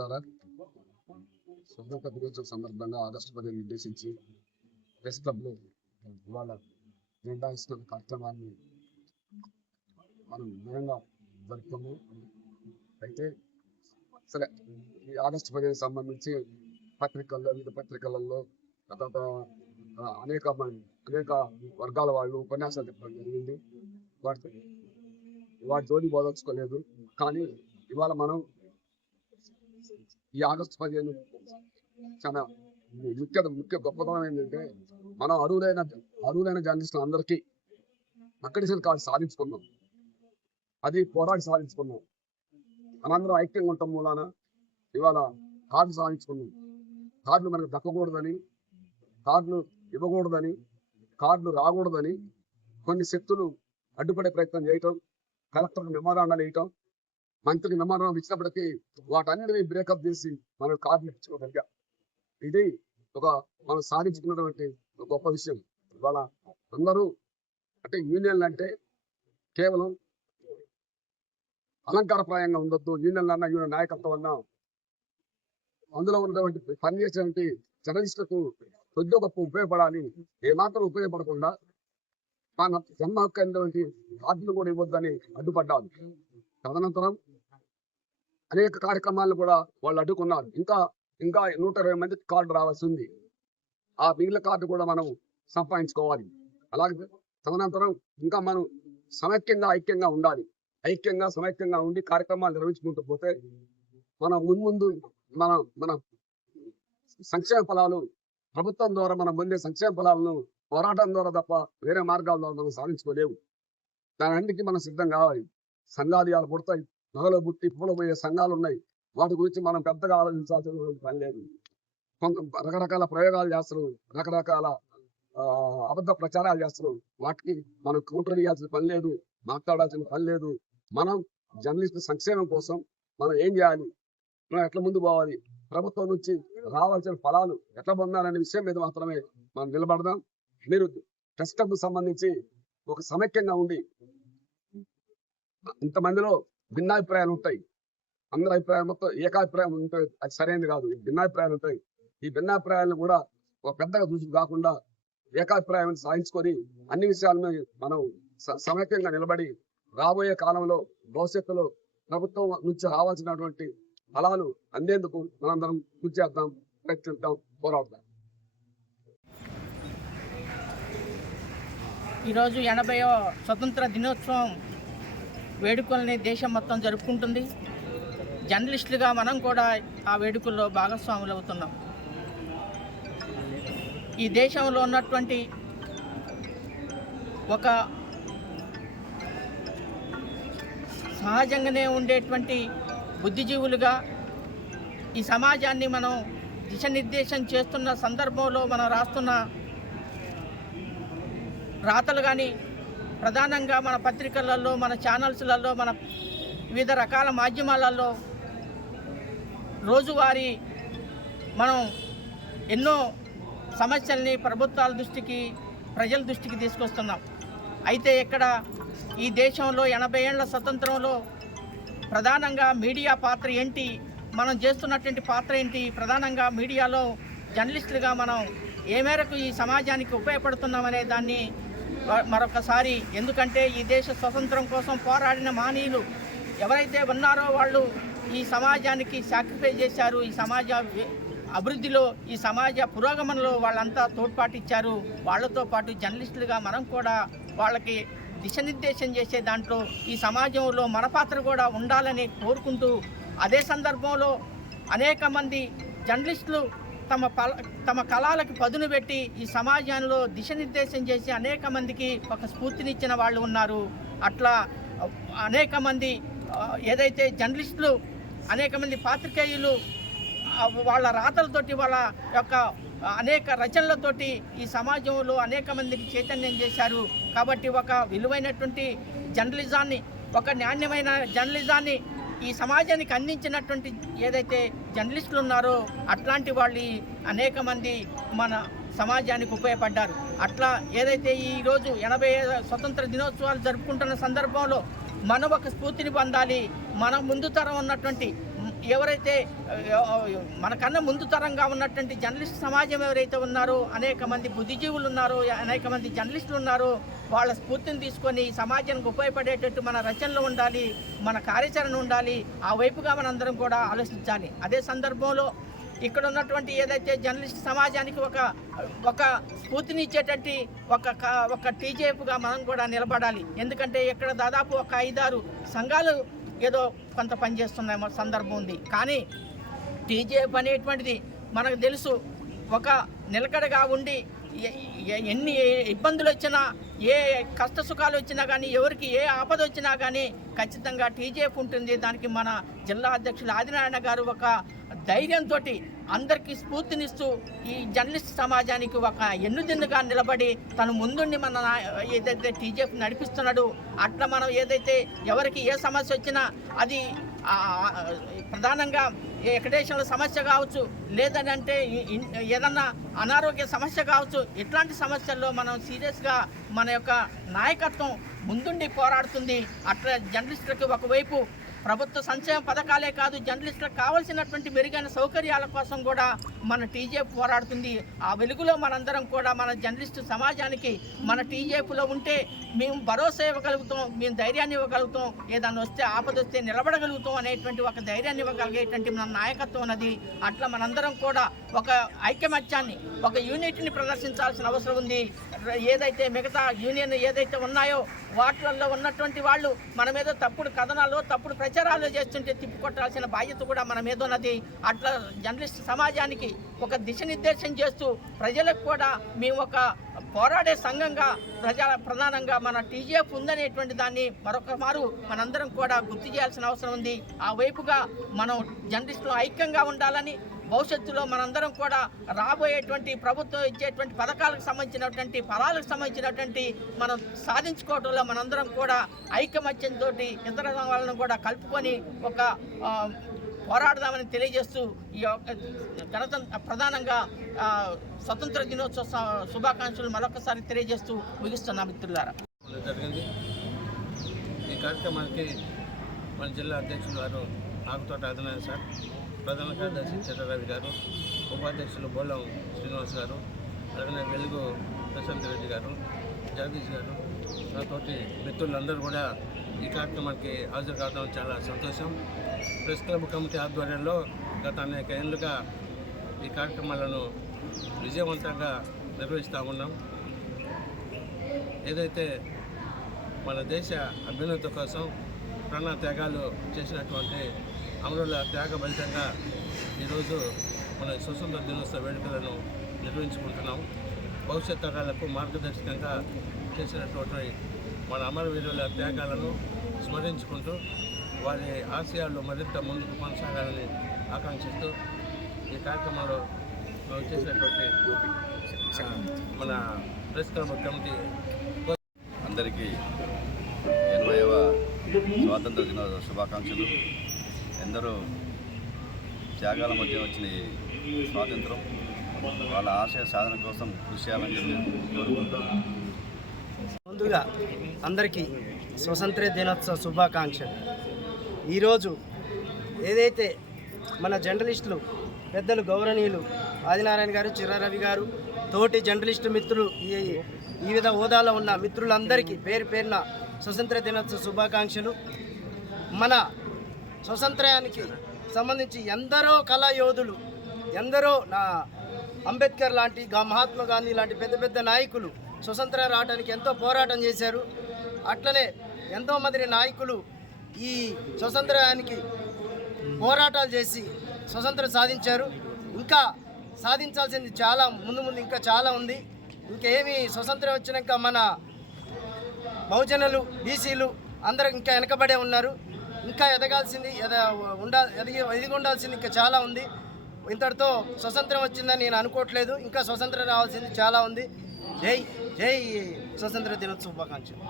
మిత్రులారా, స్వతంత్ర దినోత్సవం సందర్భంగా ఆగస్టు 15 నిర్దేశించి ప్రెస్ క్లబ్లో ఇవాళ జెండా ఇస్తున్న కార్యక్రమాన్ని మనం ఘనంగా జరుపుకున్నాం. అయితే సరే, ఈ ఆగస్టు 15 సంబంధించి వివిధ పత్రికలలో అనేక వర్గాల వాళ్ళు ఉపన్యాసాలు చెప్పడం జరిగింది. వాటి జోలి బోధించుకోలేదు. కానీ ఇవాళ మనం ఈ ఆగస్టు 15 చాలా ముఖ్య గొప్పతనం ఏంటంటే, మనం అరువులైన జర్నలిస్టులు అందరికీ అక్కడిసరి కార్డు సాధించుకున్నాం. అది పోరాడి సాధించుకున్నాం. మనందరం ఐక్యంగా ఉండటం మూలాన ఇవాళ కార్డు సాధించుకున్నాం. కార్డులు మనకు దక్కకూడదని, కార్డులు ఇవ్వకూడదని, కార్డులు రాకూడదని కొన్ని శక్తులు అడ్డుపడే ప్రయత్నం చేయటం, కలెక్టర్కి మెమోరాండాలు వేయటం, మంత్రికి మెమోరాండం ఇచ్చినప్పటికీ వాటన్నిటిని బ్రేకప్ చేసి మనం కార్డులు ఇచ్చుకోగలిగా. ఇది మనం సాధించుకున్నటువంటి ఒక గొప్ప విషయం. ఇవాళ అందరూ అంటే యూనియన్లు అంటే కేవలం అలంకారప్రాయంగా ఉండొద్దు. యూనియన్లు అన్న యూనియన్ నాయకత్వం అన్నా అందులో ఉన్నటువంటి పనిచేసేటువంటి జర్నలిస్టులకు కొద్దిగా గొప్ప ఉపయోగపడాలి. ఏమాత్రం ఉపయోగపడకుండా మన జన్మ హక్కు అయినటువంటి కార్డులు కూడా ఇవ్వద్దని అడ్డుపడ్డారు. తదనంతరం అనేక కార్యక్రమాలను కూడా వాళ్ళు అడ్డుకున్నారు. ఇంకా 120 మందికి కార్డు రావాల్సి ఉంది. ఆ మిగిలిన కార్డు కూడా మనం సంపాదించుకోవాలి. అలాగే తదనంతరం ఇంకా మనం ఐక్యంగా ఉండాలి. సమైక్యంగా ఉండి కార్యక్రమాలు నిర్వహించుకుంటూ పోతే మనం ముందు మన సంక్షేమ ఫలాలు ప్రభుత్వం ద్వారా మనం పొందే సంక్షేమ ఫలాలను పోరాటం ద్వారా తప్ప వేరే మార్గాల ద్వారా మనం సాధించుకోలేవు. దానికి మనం సిద్ధం కావాలి. సంఘాలు పుడతాయి, నగలు పుట్టి పూలపోయే సంఘాలు ఉన్నాయి. వాటి గురించి మనం పెద్దగా ఆలోచించాల్సిన పని లేదు. రకరకాల ప్రయోగాలు చేస్తారు, రకరకాల అబద్ధ ప్రచారాలు చేస్తారు. వాటికి మనం కౌంటర్ ఇవ్వాల్సిన పని లేదు, మాట్లాడాల్సిన పని లేదు. మనం జర్నలిస్టు సంక్షేమం కోసం మనం ఏం చేయాలి, మనం ఎట్లా ముందు పోవాలి, ప్రభుత్వం నుంచి రావాల్సిన ఫలాలు ఎట్లా పొందాలనే విషయం మీద మాత్రమే మనం నిలబడదాం. మీరు ప్రెస్ క్లబ్ సంబంధించి ఒక సమైక్యంగా ఉండి, ఇంతమందిలో భిన్నాభిప్రాయాలు ఉంటాయి. అందరి అభిప్రాయం మొత్తం ఏకాభిప్రాయం ఉంటాయి, అది సరైనది కాదు. భిన్నాభిప్రాయాలు ఉంటాయి. ఈ భిన్నాభిప్రాయాలను కూడా ఒక పెద్దగా చూసి కాకుండా ఏకాభిప్రాయం సాధించుకొని అన్ని విషయాలను మనం సమైక్యంగా నిలబడి రాబోయే కాలంలో భవిష్యత్తులో ప్రభుత్వం నుంచి రావాల్సినటువంటి ఫలాలు అందేందుకు మనందరం కృషి చేద్దాం, ప్రయత్నిద్దాం, పోరాడదాం. ఈరోజు 80వ స్వతంత్ర దినోత్సవం వేడుకల్ని దేశం మొత్తం జరుపుకుంటుంది. జర్నలిస్టులుగా మనం కూడా ఆ వేడుకల్లో భాగస్వాములు అవుతున్నాం. ఈ దేశంలో ఉన్నటువంటి ఒక సహజంగానే ఉండేటువంటి బుద్ధిజీవులుగా ఈ సమాజాన్ని మనం దిశానిర్దేశం చేస్తున్న సందర్భంలో మనం రాస్తున్న రాతలు కానీ, ప్రధానంగా మన పత్రికలలో, మన ఛానల్స్లలో, మన వివిధ రకాల మాధ్యమాలలో రోజువారీ మనం ఎన్నో సమస్యల్ని ప్రభుత్వాల దృష్టికి, ప్రజల దృష్టికి తీసుకొస్తున్నాం. అయితే ఇక్కడ ఈ దేశంలో 80 ఏళ్ల స్వతంత్రంలో ప్రధానంగా మీడియా పాత్ర ఏంటి, మనం చేస్తున్నటువంటి పాత్ర ఏంటి, ప్రధానంగా మీడియాలో జర్నలిస్టులుగా మనం ఏ మేరకు ఈ సమాజానికి ఉపయోగపడుతున్నామనే దాన్ని మరొకసారి, ఎందుకంటే ఈ దేశ స్వతంత్రం కోసం పోరాడిన మహనీయులు ఎవరైతే ఉన్నారో వాళ్ళు ఈ సమాజానికి సాక్రిఫై చేశారు. ఈ సమాజ అభివృద్ధిలో, ఈ సమాజ పురోగమనలో వాళ్ళంతా తోడ్పాటిచ్చారు. వాళ్ళతో పాటు జర్నలిస్టులుగా మనం కూడా వాళ్ళకి దిశానిర్దేశం చేసే దాంట్లో ఈ సమాజంలో మన పాత్ర కూడా ఉండాలని కోరుకుంటూ, అదే సందర్భంలో అనేక మంది జర్నలిస్టులు తమ కళలకు పదును పెట్టి ఈ సమాజంలో దిశానిర్దేశం చేసి అనేక మందికి ఒక స్ఫూర్తినిచ్చిన వాళ్ళు ఉన్నారు. అట్లా అనేక మంది ఏదైతే జర్నలిస్టులు, అనేక మంది పాత్రికేయులు వాళ్ళ రాతలతోటి, వాళ్ళ యొక్క అనేక రచనలతోటి ఈ సమాజంలో అనేక మందికి చైతన్యం చేశారు. కాబట్టి ఒక విలువైనటువంటి జర్నలిజాన్ని, ఒక నాణ్యమైన జర్నలిజాన్ని ఈ సమాజానికి అందించినటువంటి ఏదైతే జర్నలిస్టులు ఉన్నారో అట్లాంటి వాళ్ళు అనేక మంది మన సమాజానికి ఉపయోగపడ్డారు. అట్లా ఏదైతే ఈరోజు 80 స్వతంత్ర దినోత్సవాలు జరుపుకుంటున్న సందర్భంలో మనం ఒక స్ఫూర్తిని పొందాలి. మన ముందు తరం ఉన్నటువంటి ఎవరైతే మనకన్నా ముందు తరంగా ఉన్నటువంటి జర్నలిస్ట్ సమాజం ఎవరైతే ఉన్నారో, అనేక మంది బుద్ధిజీవులు ఉన్నారో, అనేక మంది జర్నలిస్టులు ఉన్నారో, వాళ్ళ స్ఫూర్తిని తీసుకొని సమాజానికి ఉపయోగపడేటట్టు మన రచనలు ఉండాలి, మన కార్యాచరణ ఉండాలి. ఆ వైపుగా మనందరం కూడా ఆలోచించాలి. అదే సందర్భంలో ఇక్కడ ఉన్నటువంటి ఏదైతే జర్నలిస్ట్ సమాజానికి ఒక స్ఫూర్తిని ఇచ్చేటట్టు ఒక టీజేఎఫ్గా మనం కూడా నిలబడాలి. ఎందుకంటే ఇక్కడ దాదాపు ఒక 5-6 సంఘాలు ఏదో కొంత పనిచేస్తున్న సందర్భం ఉంది. కానీ టీజేఎఫ్ అనేటువంటిది మనకు తెలుసు, ఒక నిలకడగా ఉండి ఎన్ని ఇబ్బందులు వచ్చినా, ఏ కష్ట సుఖాలు వచ్చినా కానీ, ఎవరికి ఏ ఆపద వచ్చినా కానీ ఖచ్చితంగా టీజేఎఫ్ ఉంటుంది. దానికి మన జిల్లా అధ్యక్షులు ఆదినారాయణ గారు ఒక ధైర్యంతో అందరికీ స్ఫూర్తినిస్తూ ఈ జర్నలిస్ట్ సమాజానికి ఒక ఎన్నుదిన్నుగా నిలబడి తను ముందుండి మన ఏదైతే టీజేఎఫ్ నడిపిస్తున్నాడో, అట్లా మనం ఏదైతే ఎవరికి ఏ సమస్య వచ్చినా అది ప్రధానంగా ఎక్కడేషన్ల సమస్య కావచ్చు, లేదంటే ఏదన్నా అనారోగ్య సమస్య కావచ్చు, ఇట్లాంటి సమస్యల్లో మనం సీరియస్గా మన యొక్క నాయకత్వం ముందుండి పోరాడుతుంది. అట్లా జర్నలిస్టులకు ఒకవైపు ప్రభుత్వ సంక్షేమ పథకాలే కాదు, జర్నలిస్టులకు కావాల్సినటువంటి మెరుగైన సౌకర్యాల కోసం కూడా మన టీజేఎఫ్ పోరాడుతుంది. ఆ వెలుగులో మనందరం కూడా మన జర్నలిస్టు సమాజానికి మన టీజేఎఫ్లో ఉంటే మేము భరోసా ఇవ్వగలుగుతాం, మేము ధైర్యాన్ని ఇవ్వగలుగుతాం, ఏదన్నా వస్తే ఆపదొస్తే నిలబడగలుగుతాం అనేటువంటి ఒక ధైర్యాన్ని ఇవ్వగలిగేటువంటి మన నాయకత్వం ఉన్నది. అట్లా మనందరం కూడా ఒక ఐకమత్యాన్ని, ఒక యూనిట్ని ప్రదర్శించాల్సిన అవసరం ఉంది. ఏదైతే మిగతా యూనియన్ ఏదైతే ఉన్నాయో వాటిల్లో ఉన్నటువంటి వాళ్ళు మన మీద తప్పుడు కథనాలు, తప్పుడు ప్రచారాలు చేస్తుంటే తిప్పికొట్టాల్సిన బాధ్యత కూడా మన మీద ఉన్నది. అట్లా జర్నలిస్ట్ సమాజానికి ఒక దిశనిర్దేశం చేస్తూ ప్రజలకు కూడా మేము ఒక పోరాడే సంఘంగా ప్రధానంగా మన టీజేఎఫ్ ఉందనేటువంటి దాన్ని మరొక మారు మనందరం కూడా గుర్తు చేయాల్సిన అవసరం ఉంది. ఆ వైపుగా మనం జర్నలిస్టులు ఐక్యంగా ఉండాలని, భవిష్యత్తులో మనందరం కూడా రాబోయేటువంటి ప్రభుత్వం ఇచ్చేటువంటి పథకాలకు సంబంధించినటువంటి ఫలాలకు సంబంధించినటువంటి మనం సాధించుకోవడంలో మనందరం కూడా ఐకమత్యంతో ఇతర వాళ్ళను కూడా కలుపుకొని ఒక పోరాడదామని తెలియజేస్తూ ఈ ప్రధానంగా స్వతంత్ర దినోత్సవ శుభాకాంక్షలు మరొకసారి తెలియజేస్తూ ముగిస్తున్నా మిత్రులారా. జరిగింది ఈ కార్యక్రమానికి మన జిల్లా అధ్యక్షులు గారు ఆకుతోట ఆదినారాయణ సార్, ప్రధాన కార్యదర్శి చంద్రరావి గారు, ఉపాధ్యక్షులు బోలం శ్రీనివాస్ గారు, అలాగే వెలుగు ప్రశాంత్ రెడ్డి గారు, జగదీష్ గారు, నాతోటి మిత్రులందరూ కూడా ఈ కార్యక్రమానికి హాజరు కావడం చాలా సంతోషం. ప్రెస్ క్లబ్ కమిటీ ఆధ్వర్యంలో గత అనేక ఏళ్ళుగా ఈ కార్యక్రమాలను విజయవంతంగా నిర్వహిస్తూ ఉన్నాం. ఏదైతే మన దేశ అభ్యున్నతి కోసం ప్రాణ త్యాగాలు చేసినటువంటి అమరుల త్యాగ ఫలితంగా ఈరోజు మన స్వతంత్ర దినోత్సవ వేడుకలను నిర్వహించుకుంటున్నాం. భవిష్యత్ తరాలకు మార్గదర్శకంగా చేసినటువంటి మన అమరవీరుల త్యాగాలను స్మరించుకుంటూ వారి ఆశయాల్లో మరింత ముందుకు కొనసాగాలని ఆకాంక్షిస్తూ ఈ కార్యక్రమంలో చేసినటువంటి మన ప్రెస్ క్లబ్ కమిటీ అందరికీ 80వ స్వాతంత్ర దినోత్సవ శుభాకాంక్షలు. ఎందరో త్యాగాల మధ్య వచ్చిన ఈ స్వాతంత్రం వాళ్ళ ఆశయ సాధన కోసం కృషి చేయాలని చెప్పి కోరుకుంటున్నాను. ముందుగా అందరికీ స్వతంత్ర దినోత్సవ శుభాకాంక్షలు. ఈరోజు ఏదైతే మన జర్నలిస్టులు పెద్దలు గౌరవనీయులు ఆదినారాయణ గారు, చిర్రారవి గారు, తోటి జర్నలిస్టు మిత్రులు, వివిధ హోదాలో ఉన్న మిత్రులందరికీ పేరు పేరున స్వతంత్ర దినోత్సవ శుభాకాంక్షలు. మన స్వతంత్రానికి సంబంధించి ఎందరో కళాయోధులు, ఎందరో అంబేద్కర్ లాంటి, మహాత్మా గాంధీ లాంటి పెద్ద పెద్ద నాయకులు స్వతంత్రం రావడానికి ఎంతో పోరాటం చేశారు. అట్లనే ఎంతోమంది నాయకులు ఈ స్వతంత్రానికి పోరాటాలు చేసి స్వతంత్రం సాధించారు. ఇంకా సాధించాల్సింది చాలా ముందు ఇంకా చాలా ఉంది. ఇంకేమి స్వతంత్రం వచ్చినాక మన బహుజనులు, బీసీలు అందరూ ఇంకా వెనకబడే ఉన్నారు. ఇంకా ఎదగాల్సింది, ఎదిగి ఉండాల్సింది ఇంకా చాలా ఉంది. ఇంతటితో స్వతంత్రం వచ్చిందని నేను అనుకోవట్లేదు. ఇంకా స్వతంత్రం రావాల్సింది చాలా ఉంది. జై జై స్వతంత్ర దినోత్సవ శుభాకాంక్షలు.